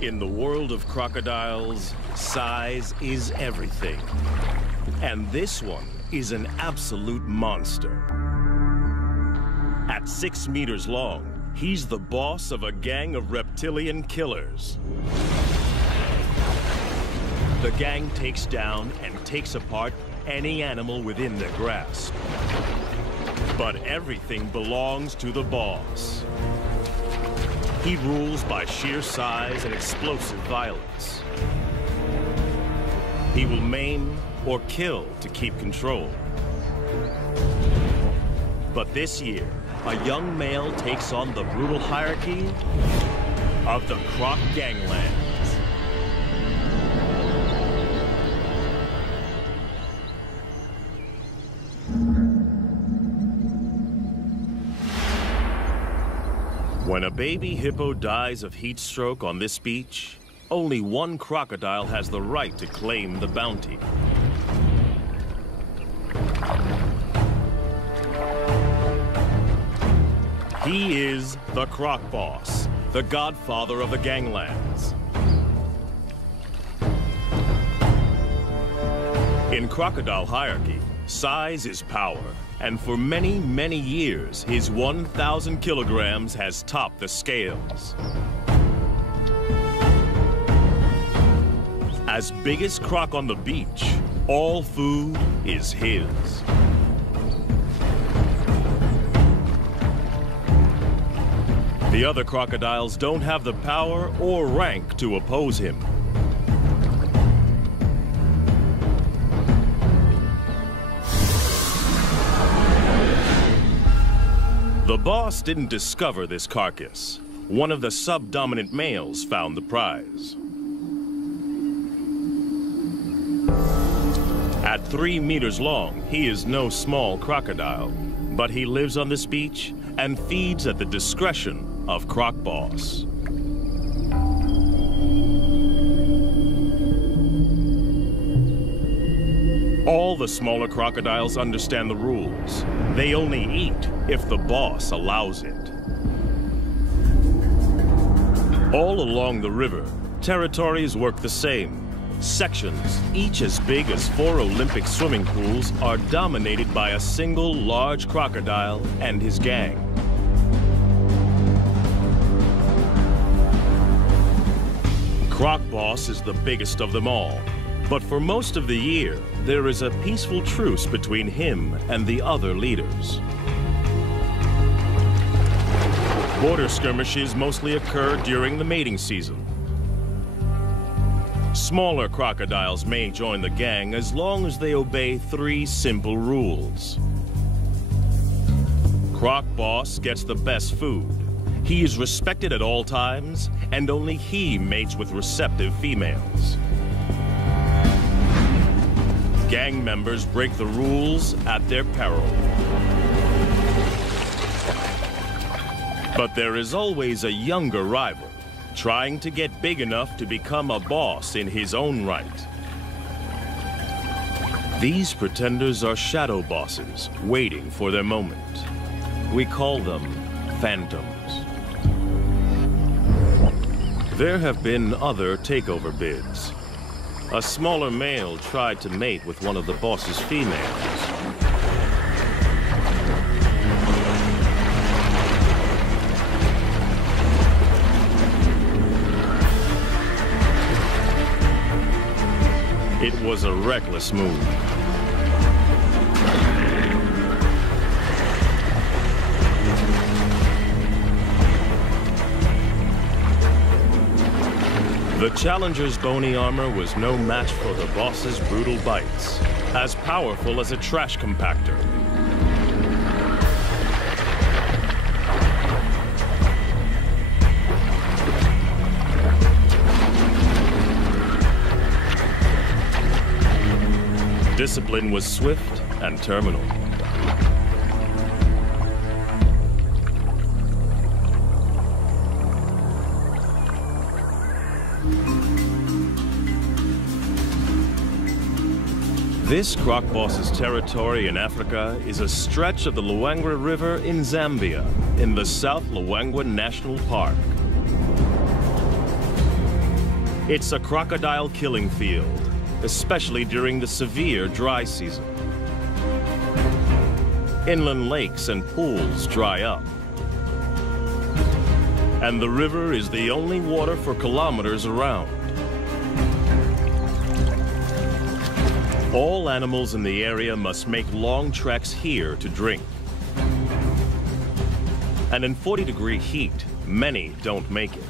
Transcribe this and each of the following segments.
In the world of crocodiles, size is everything. And this one is an absolute monster. At 6 meters long, he's the boss of a gang of reptilian killers. The gang takes down and takes apart any animal within their grasp. But everything belongs to the boss. He rules by sheer size and explosive violence. He will maim or kill to keep control. But this year, a young male takes on the brutal hierarchy of the Croc Ganglands. When a baby hippo dies of heat stroke on this beach, only one crocodile has the right to claim the bounty. He is the Croc Boss, the godfather of the ganglands. In crocodile hierarchy, size is power. And for many, many years, his 1,000 kilograms has topped the scales. As biggest croc on the beach, all food is his. The other crocodiles don't have the power or rank to oppose him. The boss didn't discover this carcass. One of the subdominant males found the prize. At 3 meters long, he is no small crocodile, but he lives on this beach and feeds at the discretion of Croc Boss. All the smaller crocodiles understand the rules. They only eat if the boss allows it. All along the river, territories work the same. Sections, each as big as 4 Olympic swimming pools, are dominated by a single large crocodile and his gang. Croc Boss is the biggest of them all. But for most of the year, there is a peaceful truce between him and the other leaders. Border skirmishes mostly occur during the mating season. Smaller crocodiles may join the gang as long as they obey 3 simple rules. Croc Boss gets the best food. He is respected at all times, and only he mates with receptive females. Gang members break the rules at their peril. But there is always a younger rival, trying to get big enough to become a boss in his own right. These pretenders are shadow bosses, waiting for their moment. We call them phantoms. There have been other takeover bids. A smaller male tried to mate with one of the boss's females. It was a reckless move. The challenger's bony armor was no match for the boss's brutal bites, as powerful as a trash compactor. Discipline was swift and terminal. This Croc Boss's territory in Africa is a stretch of the Luangwa River in Zambia, in the South Luangwa National Park. It's a crocodile killing field, especially during the severe dry season. Inland lakes and pools dry up. And the river is the only water for kilometers around. All animals in the area must make long treks here to drink. And in 40-degree heat, many don't make it.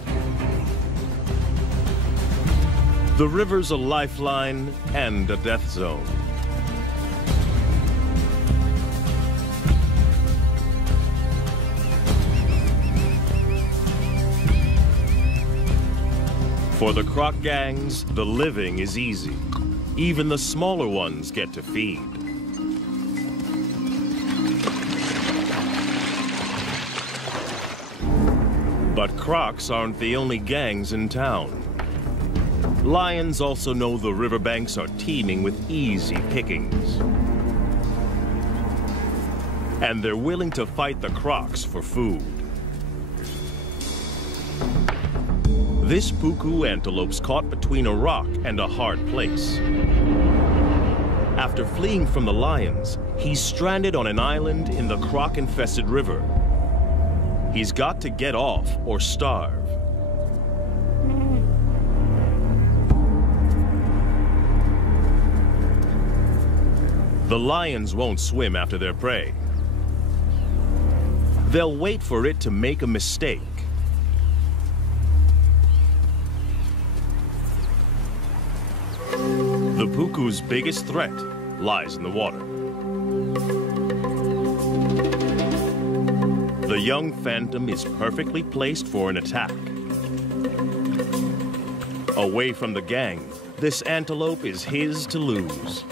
The river's a lifeline and a death zone. For the croc gangs, the living is easy. Even the smaller ones get to feed. But crocs aren't the only gangs in town. Lions also know the riverbanks are teeming with easy pickings. And they're willing to fight the crocs for food. This puku antelope's caught between a rock and a hard place. After fleeing from the lions, he's stranded on an island in the croc-infested river. He's got to get off or starve. The lions won't swim after their prey. They'll wait for it to make a mistake. The puku's biggest threat lies in the water. The young phantom is perfectly placed for an attack. Away from the gang, this antelope is his to lose.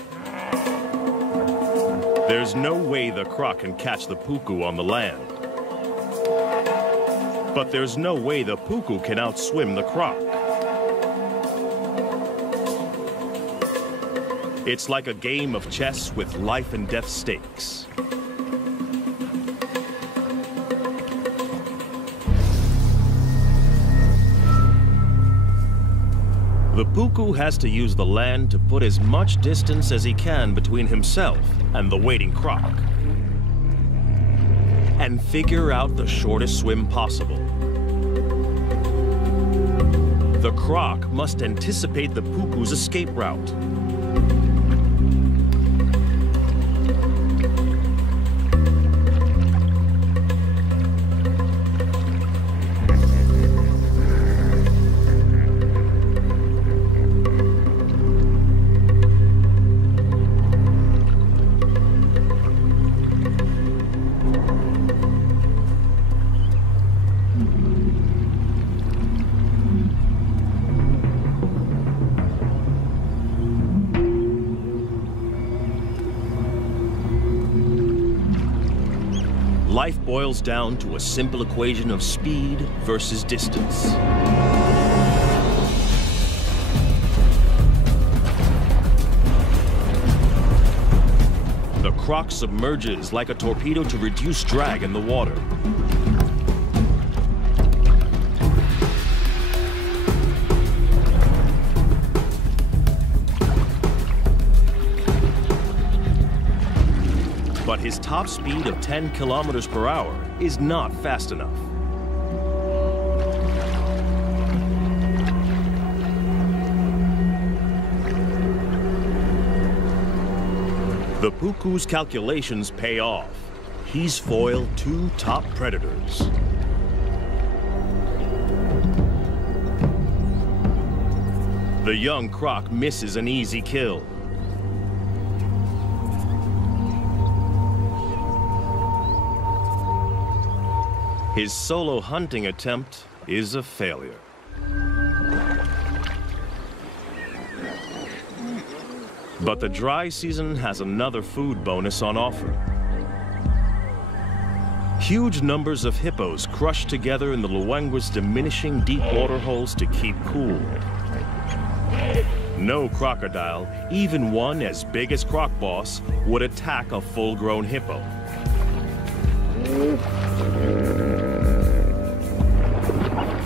There's no way the croc can catch the puku on the land. But there's no way the puku can outswim the croc. It's like a game of chess with life and death stakes. The puku has to use the land to put as much distance as he can between himself and the waiting croc, and figure out the shortest swim possible. The croc must anticipate the puku's escape route. Life boils down to a simple equation of speed versus distance. The croc submerges like a torpedo to reduce drag in the water. But his top speed of 10 kilometers per hour is not fast enough. The puku's calculations pay off. He's foiled two top predators. The young croc misses an easy kill. His solo hunting attempt is a failure. But the dry season has another food bonus on offer. Huge numbers of hippos crush together in the Luangwa's diminishing deep water holes to keep cool. No crocodile, even one as big as Croc Boss, would attack a full-grown hippo.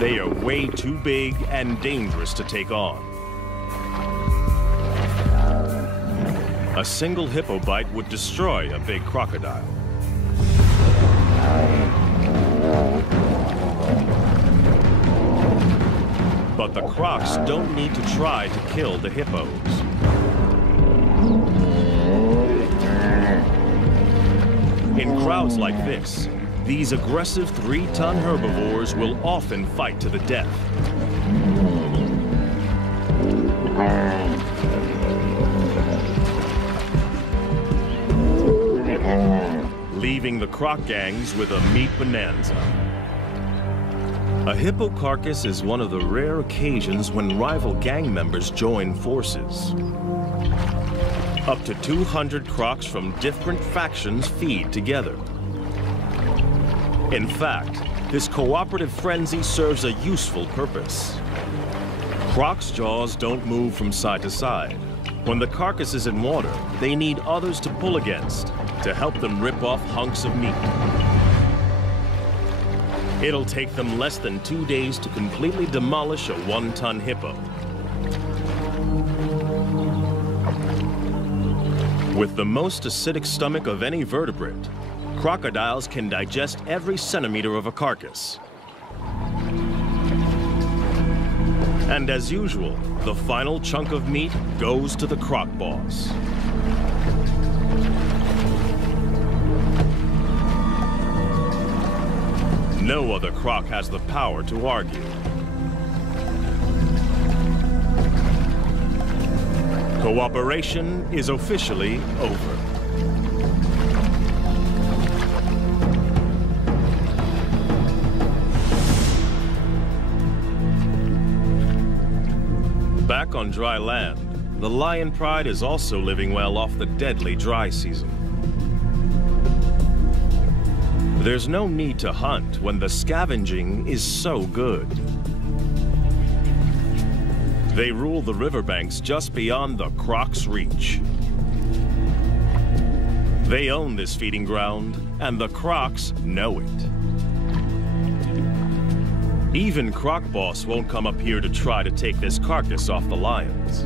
They are way too big and dangerous to take on. A single hippo bite would destroy a big crocodile. But the crocs don't need to try to kill the hippos. In crowds like this, these aggressive 3-ton herbivores will often fight to the death. Leaving the croc gangs with a meat bonanza. A hippo carcass is one of the rare occasions when rival gang members join forces. Up to 200 crocs from different factions feed together. In fact, this cooperative frenzy serves a useful purpose. Crocs' jaws don't move from side to side. When the carcass is in water, they need others to pull against to help them rip off hunks of meat. It'll take them less than 2 days to completely demolish a 1-ton hippo. With the most acidic stomach of any vertebrate, crocodiles can digest every centimeter of a carcass. And as usual, the final chunk of meat goes to the croc boss. No other croc has the power to argue. Cooperation is officially over. Back on dry land, the lion pride is also living well off the deadly dry season. There's no need to hunt when the scavenging is so good. They rule the riverbanks just beyond the croc's reach. They own this feeding ground, and the crocs know it. Even Croc Boss won't come up here to try to take this carcass off the lions.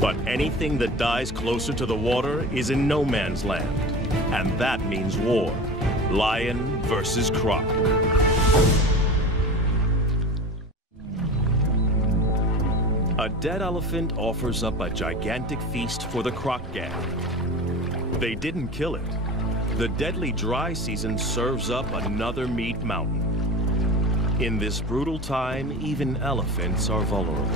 But anything that dies closer to the water is in no man's land. And that means war. Lion versus croc. A dead elephant offers up a gigantic feast for the croc gang. They didn't kill it. The deadly dry season serves up another meat mountain. In this brutal time, even elephants are vulnerable.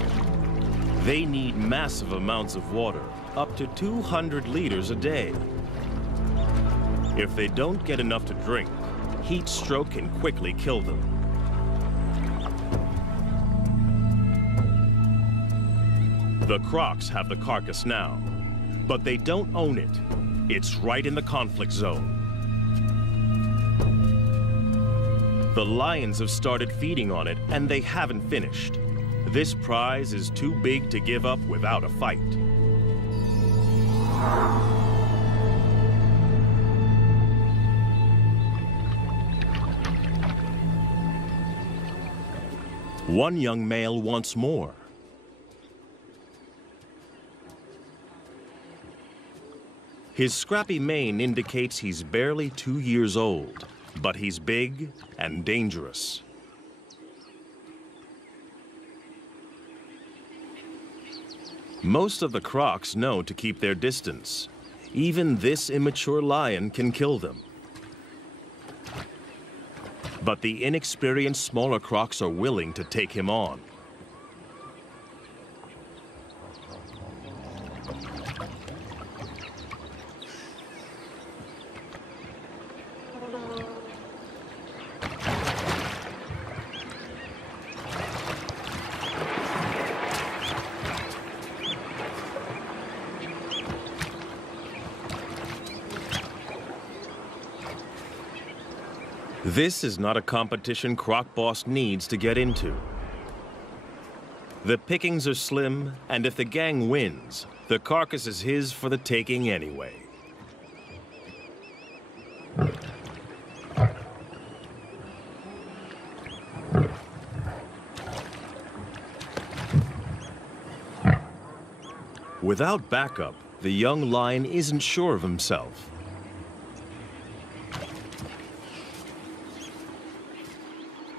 They need massive amounts of water, up to 200 liters a day. If they don't get enough to drink, heat stroke can quickly kill them. The crocs have the carcass now, but they don't own it. It's right in the conflict zone. The lions have started feeding on it, and they haven't finished. This prize is too big to give up without a fight. One young male wants more. His scrappy mane indicates he's barely 2 years old, but he's big and dangerous. Most of the crocs know to keep their distance. Even this immature lion can kill them. But the inexperienced smaller crocs are willing to take him on. This is not a competition Croc Boss needs to get into. The pickings are slim, and if the gang wins, the carcass is his for the taking anyway. Without backup, the young lion isn't sure of himself.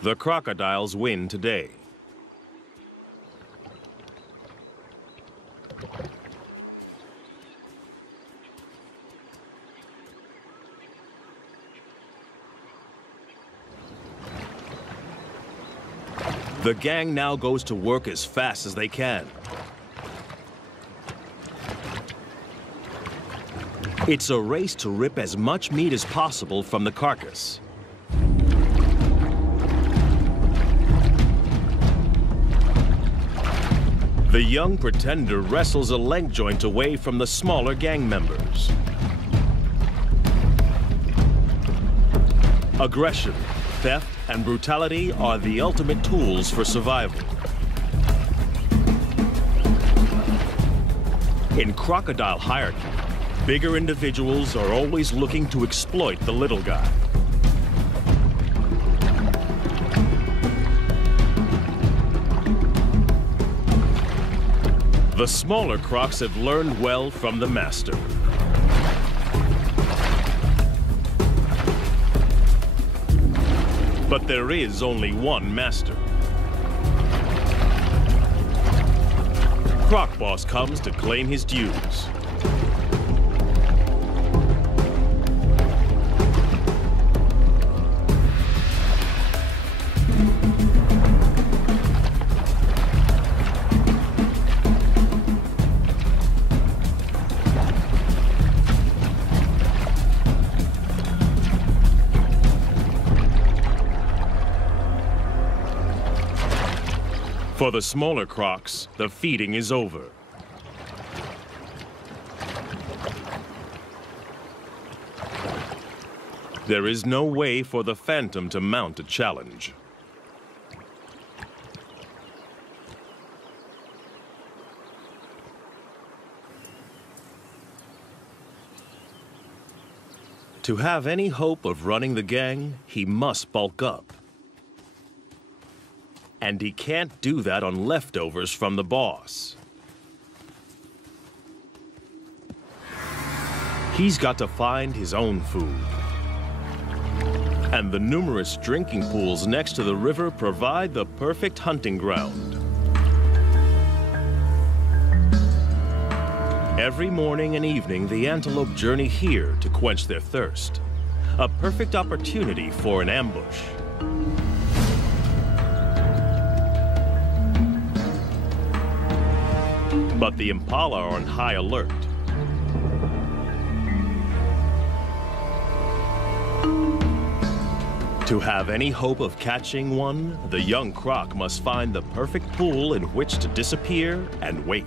The crocodiles win today. The gang now goes to work as fast as they can. It's a race to rip as much meat as possible from the carcass. The young pretender wrestles a leg joint away from the smaller gang members. Aggression, theft, and brutality are the ultimate tools for survival. In crocodile hierarchy, bigger individuals are always looking to exploit the little guy. The smaller crocs have learned well from the master. But there is only one master. Croc Boss comes to claim his dues. For the smaller crocs, the feeding is over. There is no way for the Phantom to mount a challenge. To have any hope of running the gang, he must bulk up. And he can't do that on leftovers from the boss. He's got to find his own food. And the numerous drinking pools next to the river provide the perfect hunting ground. Every morning and evening, the antelope journey here to quench their thirst. A perfect opportunity for an ambush. But the impala are on high alert. To have any hope of catching one, the young croc must find the perfect pool in which to disappear and wait.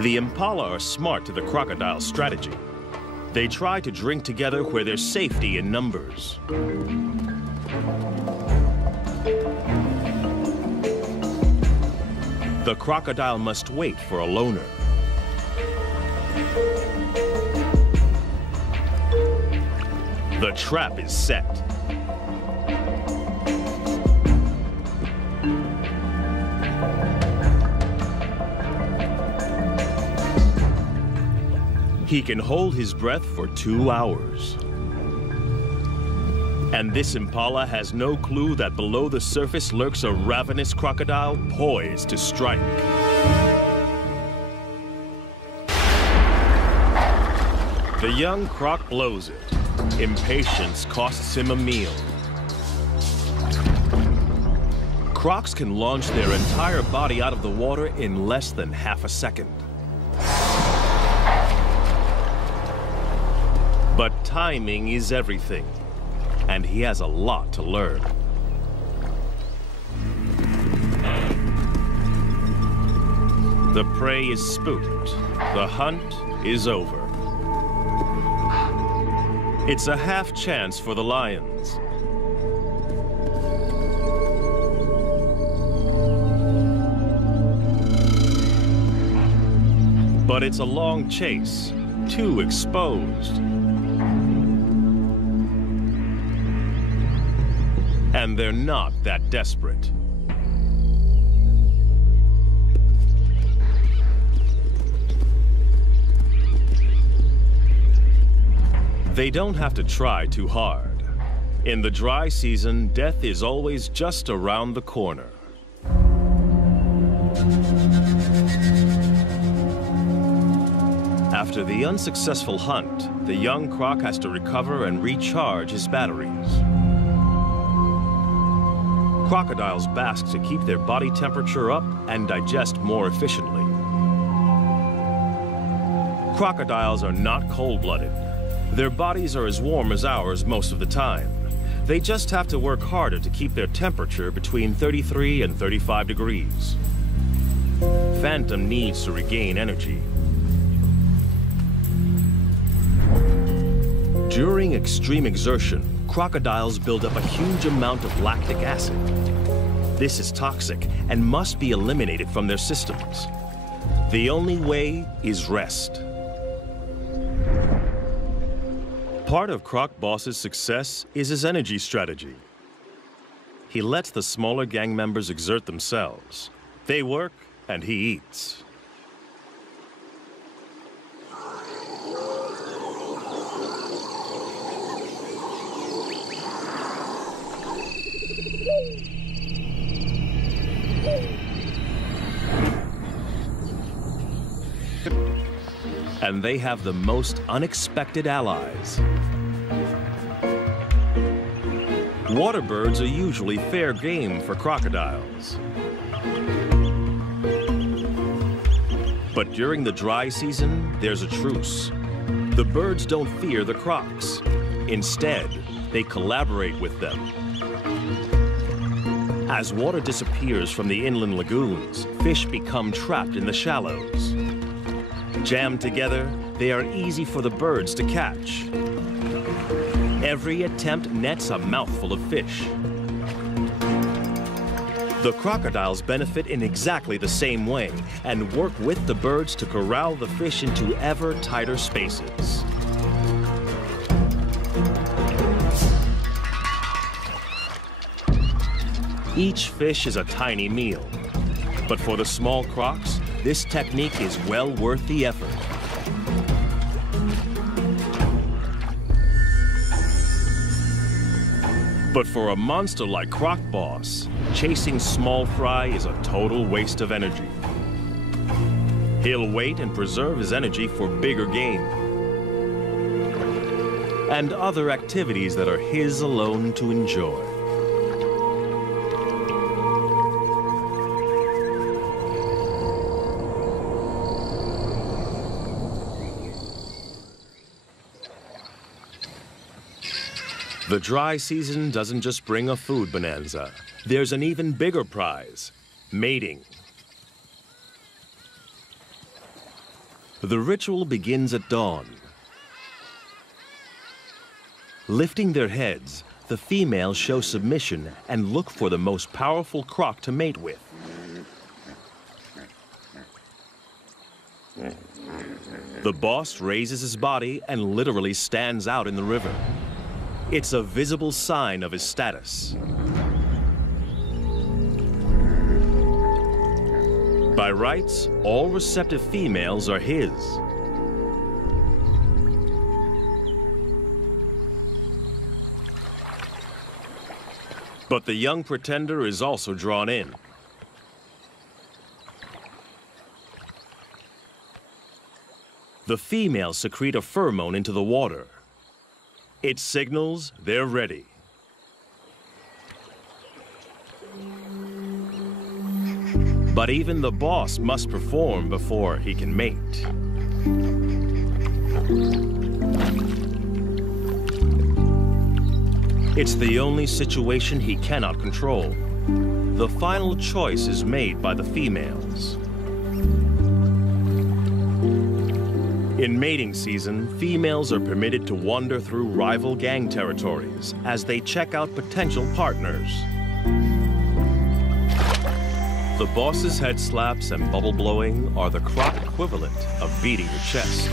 The impala are smart to the crocodile's strategy. They try to drink together where there's safety in numbers. The crocodile must wait for a loner. The trap is set. He can hold his breath for 2 hours. And this impala has no clue that below the surface lurks a ravenous crocodile poised to strike. The young croc blows it. Impatience costs him a meal. Crocs can launch their entire body out of the water in less than half a second. But timing is everything. And he has a lot to learn. The prey is spooked. The hunt is over. It's a half chance for the lions. But it's a long chase, too exposed. And they're not that desperate. They don't have to try too hard. In the dry season, death is always just around the corner. After the unsuccessful hunt, the young croc has to recover and recharge his batteries. Crocodiles bask to keep their body temperature up and digest more efficiently. Crocodiles are not cold-blooded. Their bodies are as warm as ours most of the time. They just have to work harder to keep their temperature between 33 and 35 degrees. Phantom needs to regain energy. During extreme exertion, crocodiles build up a huge amount of lactic acid. This is toxic and must be eliminated from their systems. The only way is rest. Part of Croc Boss's success is his energy strategy. He lets the smaller gang members exert themselves. They work and he eats. And they have the most unexpected allies. Water birds are usually fair game for crocodiles. But during the dry season, there's a truce. The birds don't fear the crocs. Instead, they collaborate with them. As water disappears from the inland lagoons, fish become trapped in the shallows. Jammed together, they are easy for the birds to catch. Every attempt nets a mouthful of fish. The crocodiles benefit in exactly the same way and work with the birds to corral the fish into ever tighter spaces. Each fish is a tiny meal, but for the small crocs, this technique is well worth the effort. But for a monster like Croc Boss, chasing small fry is a total waste of energy. He'll wait and preserve his energy for bigger game and other activities that are his alone to enjoy. The dry season doesn't just bring a food bonanza. There's an even bigger prize, mating. The ritual begins at dawn. Lifting their heads, the females show submission and look for the most powerful croc to mate with. The boss raises his body and literally stands out in the river. It's a visible sign of his status. By rights, all receptive females are his. But the young pretender is also drawn in. The females secrete a pheromone into the water. It signals they're ready. But even the boss must perform before he can mate. It's the only situation he cannot control. The final choice is made by the females. In mating season, females are permitted to wander through rival gang territories as they check out potential partners. The boss's head slaps and bubble blowing are the croc equivalent of beating your chest.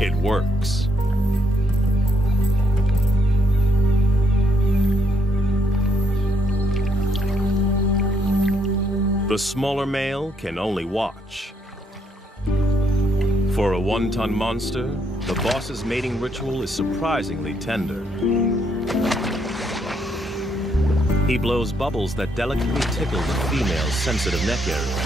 It works. The smaller male can only watch. For a 1-ton monster, the boss's mating ritual is surprisingly tender. He blows bubbles that delicately tickle the female's sensitive neck area.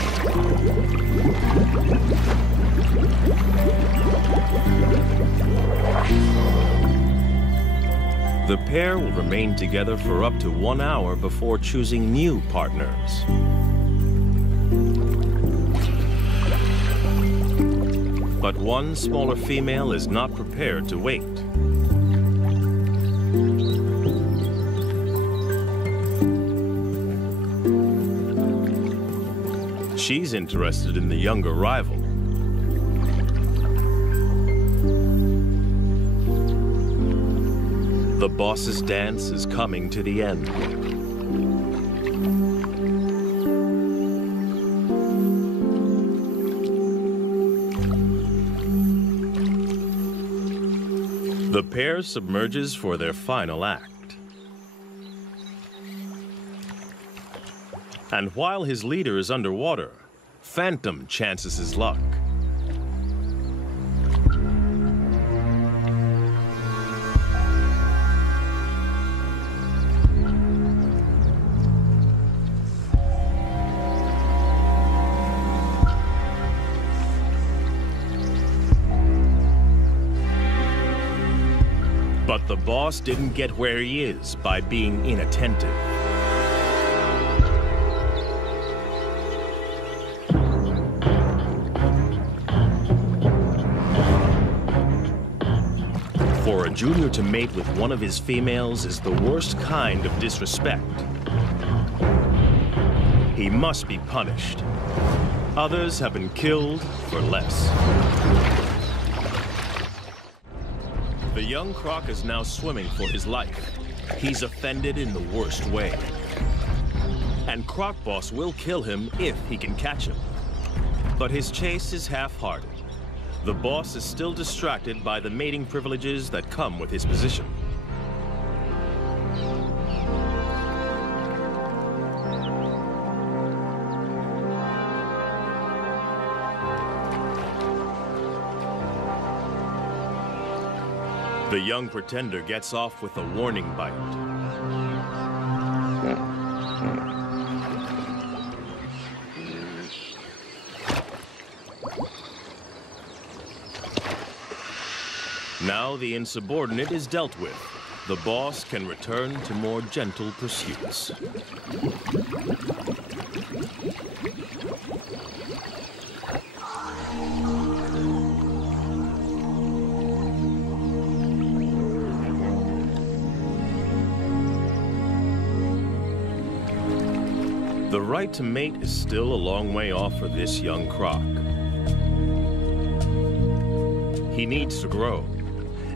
The pair will remain together for up to 1 hour before choosing new partners. But one smaller female is not prepared to wait. She's interested in the younger rival. The boss's dance is coming to the end. The pair submerges for their final act. And while his leader is underwater, Phantom chances his luck. But the boss didn't get where he is by being inattentive. For a junior to mate with one of his females is the worst kind of disrespect. He must be punished. Others have been killed for less. The young croc is now swimming for his life. He's offended in the worst way. And Croc Boss will kill him if he can catch him. But his chase is half-hearted. The boss is still distracted by the mating privileges that come with his position. The young pretender gets off with a warning bite. Now the insubordinate is dealt with. The boss can return to more gentle pursuits. The right to mate is still a long way off for this young croc. He needs to grow,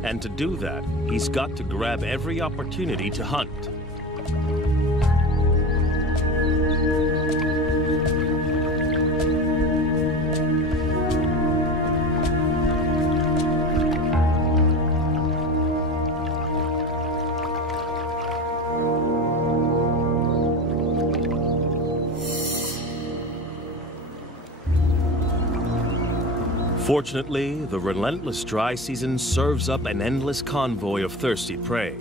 and to do that, he's got to grab every opportunity to hunt. Fortunately, the relentless dry season serves up an endless convoy of thirsty prey.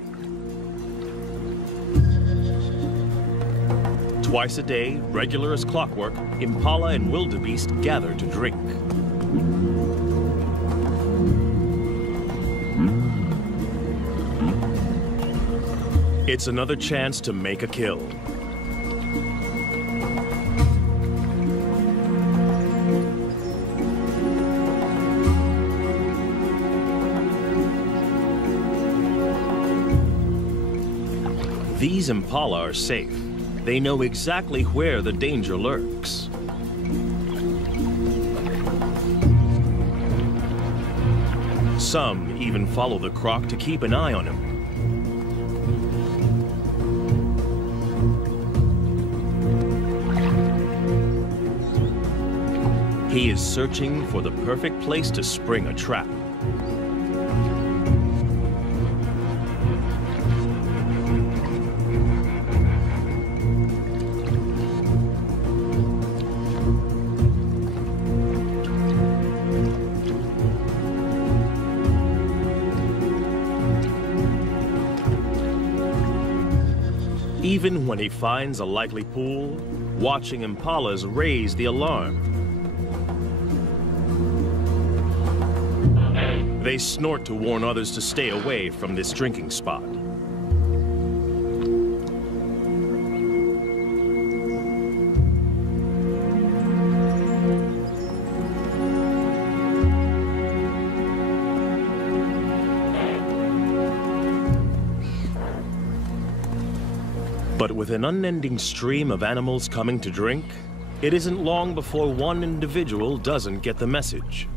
Twice a day, regular as clockwork, impala and wildebeest gather to drink. It's another chance to make a kill. These impala are safe. They know exactly where the danger lurks. Some even follow the croc to keep an eye on him. He is searching for the perfect place to spring a trap. Even when he finds a likely pool, watching impalas raise the alarm. They snort to warn others to stay away from this drinking spot. But with an unending stream of animals coming to drink, it isn't long before one individual doesn't get the message.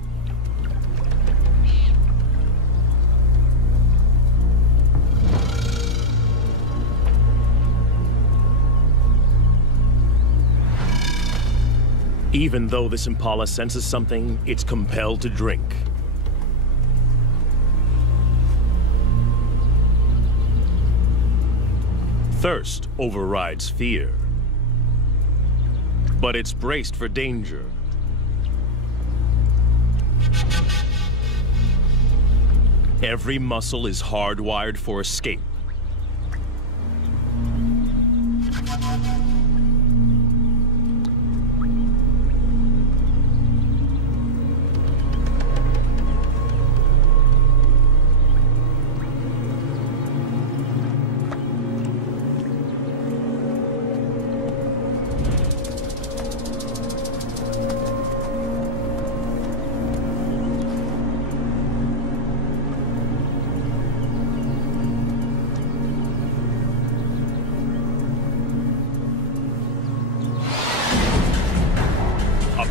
Even though this impala senses something, it's compelled to drink. Thirst overrides fear. But it's braced for danger. Every muscle is hardwired for escape.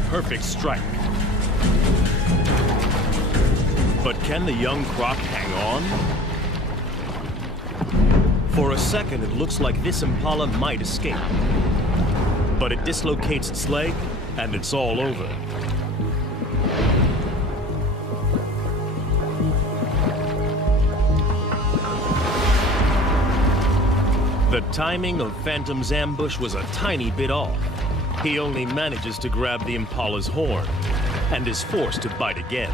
Perfect strike. But can the young croc hang on? For a second, it looks like this impala might escape. But it dislocates its leg, and it's all over. The timing of Phantom's ambush was a tiny bit off. He only manages to grab the impala's horn and is forced to bite again.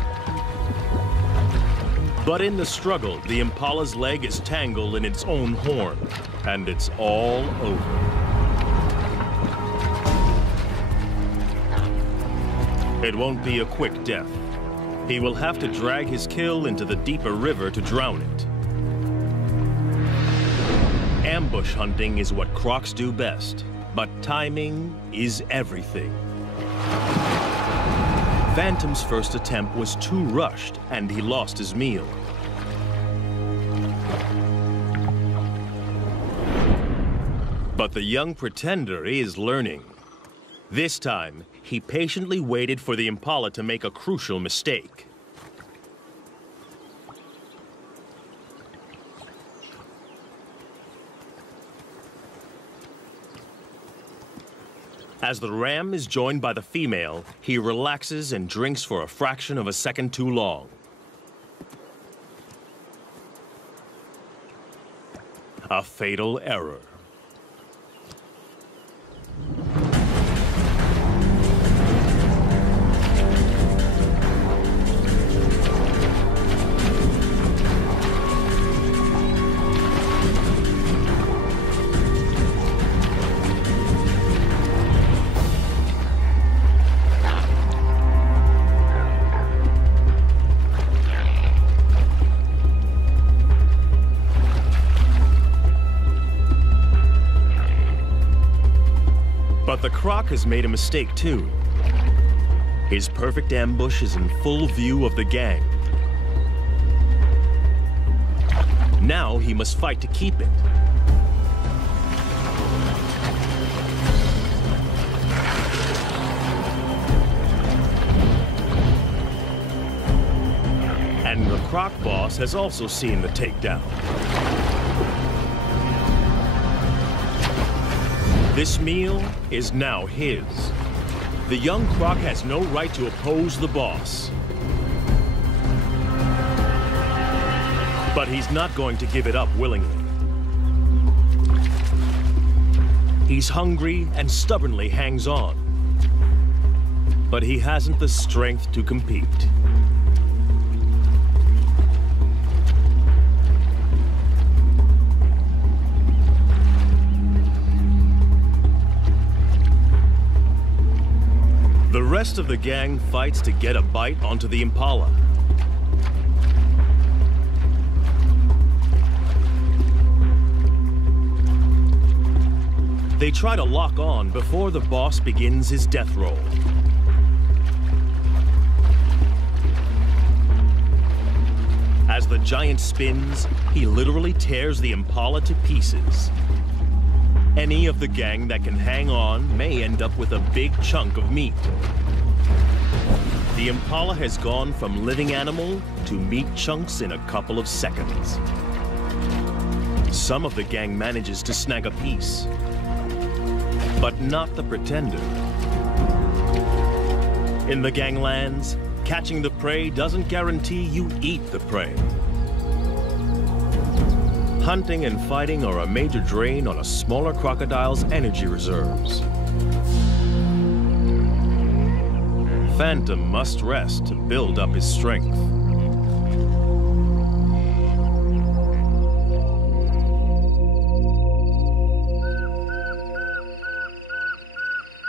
But in the struggle, the impala's leg is tangled in its own horn, and it's all over. It won't be a quick death. He will have to drag his kill into the deeper river to drown it. Ambush hunting is what crocs do best. But timing is everything. Phantom's first attempt was too rushed, and he lost his meal. But the young pretender is learning. This time, he patiently waited for the impala to make a crucial mistake. As the ram is joined by the female, he relaxes and drinks for a fraction of a second too long. A fatal error. But the croc has made a mistake too. His perfect ambush is in full view of the gang. Now he must fight to keep it. And the croc boss has also seen the takedown. This meal is now his. The young croc has no right to oppose the boss. But he's not going to give it up willingly. He's hungry and stubbornly hangs on. But he hasn't the strength to compete. rest of the gang fights to get a bite onto the impala. They try to lock on before the boss begins his death roll. As the giant spins, he literally tears the impala to pieces. Any of the gang that can hang on may end up with a big chunk of meat. The impala has gone from living animal to meat chunks in a couple of seconds. Some of the gang manages to snag a piece, but not the pretender. In the ganglands, catching the prey doesn't guarantee you eat the prey. Hunting and fighting are a major drain on a smaller crocodile's energy reserves. Phantom must rest to build up his strength.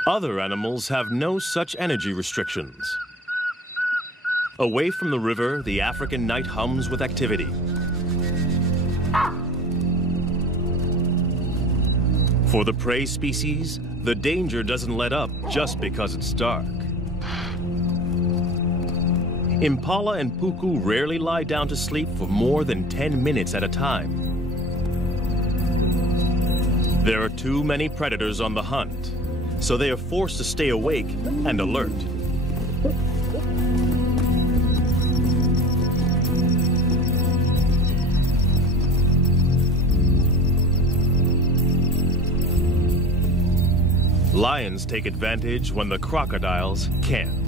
Other animals have no such energy restrictions. Away from the river, the African night hums with activity. For the prey species, the danger doesn't let up just because it's dark. Impala and puku rarely lie down to sleep for more than 10 minutes at a time. There are too many predators on the hunt, so they are forced to stay awake and alert. Lions take advantage when the crocodiles can't.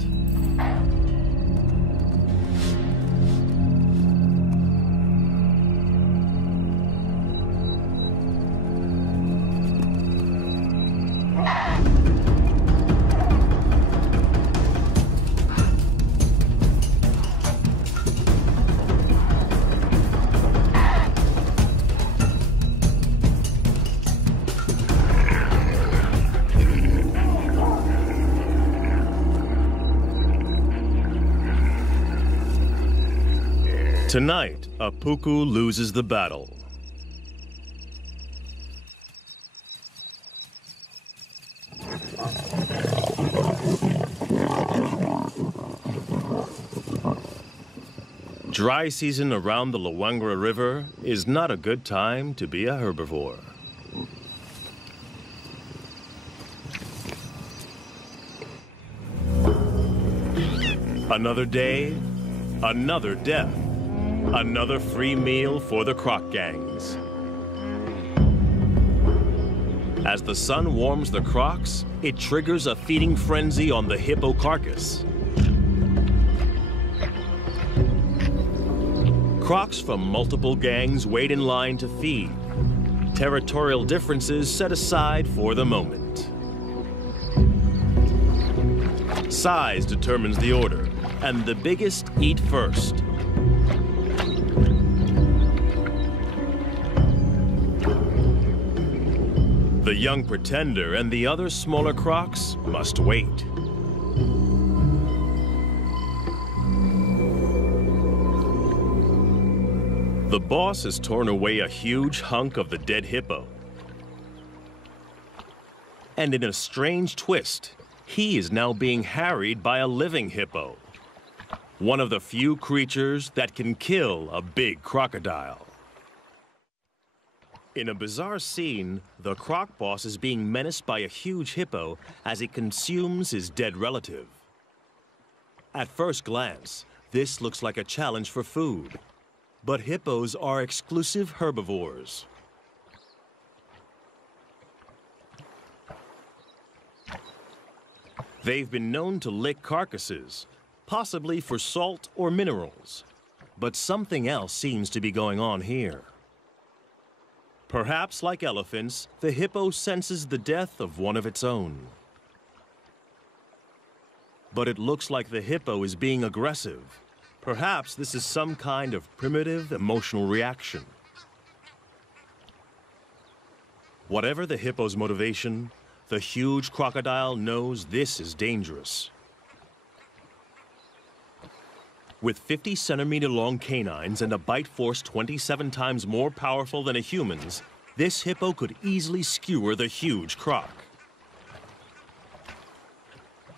Tonight, a puku loses the battle. Dry season around the Luangwa River is not a good time to be a herbivore. Another day, another death. Another free meal for the croc gangs. As the sun warms the crocs, it triggers a feeding frenzy on the hippo carcass. Crocs from multiple gangs wait in line to feed. Territorial differences set aside for the moment. Size determines the order, and the biggest eat first. The young pretender and the other smaller crocs must wait. The boss has torn away a huge hunk of the dead hippo. And in a strange twist, he is now being harried by a living hippo. One of the few creatures that can kill a big crocodile. In a bizarre scene, the croc boss is being menaced by a huge hippo as it consumes his dead relative. At first glance, this looks like a challenge for food. But hippos are exclusive herbivores. They've been known to lick carcasses, possibly for salt or minerals. But something else seems to be going on here. Perhaps like elephants, the hippo senses the death of one of its own. But it looks like the hippo is being aggressive. Perhaps this is some kind of primitive emotional reaction. Whatever the hippo's motivation, the huge crocodile knows this is dangerous. With 50-centimeter-long canines and a bite force 27 times more powerful than a human's, this hippo could easily skewer the huge croc.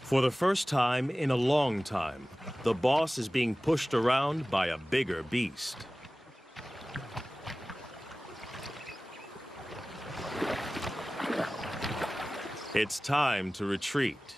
For the first time in a long time, the boss is being pushed around by a bigger beast. It's time to retreat.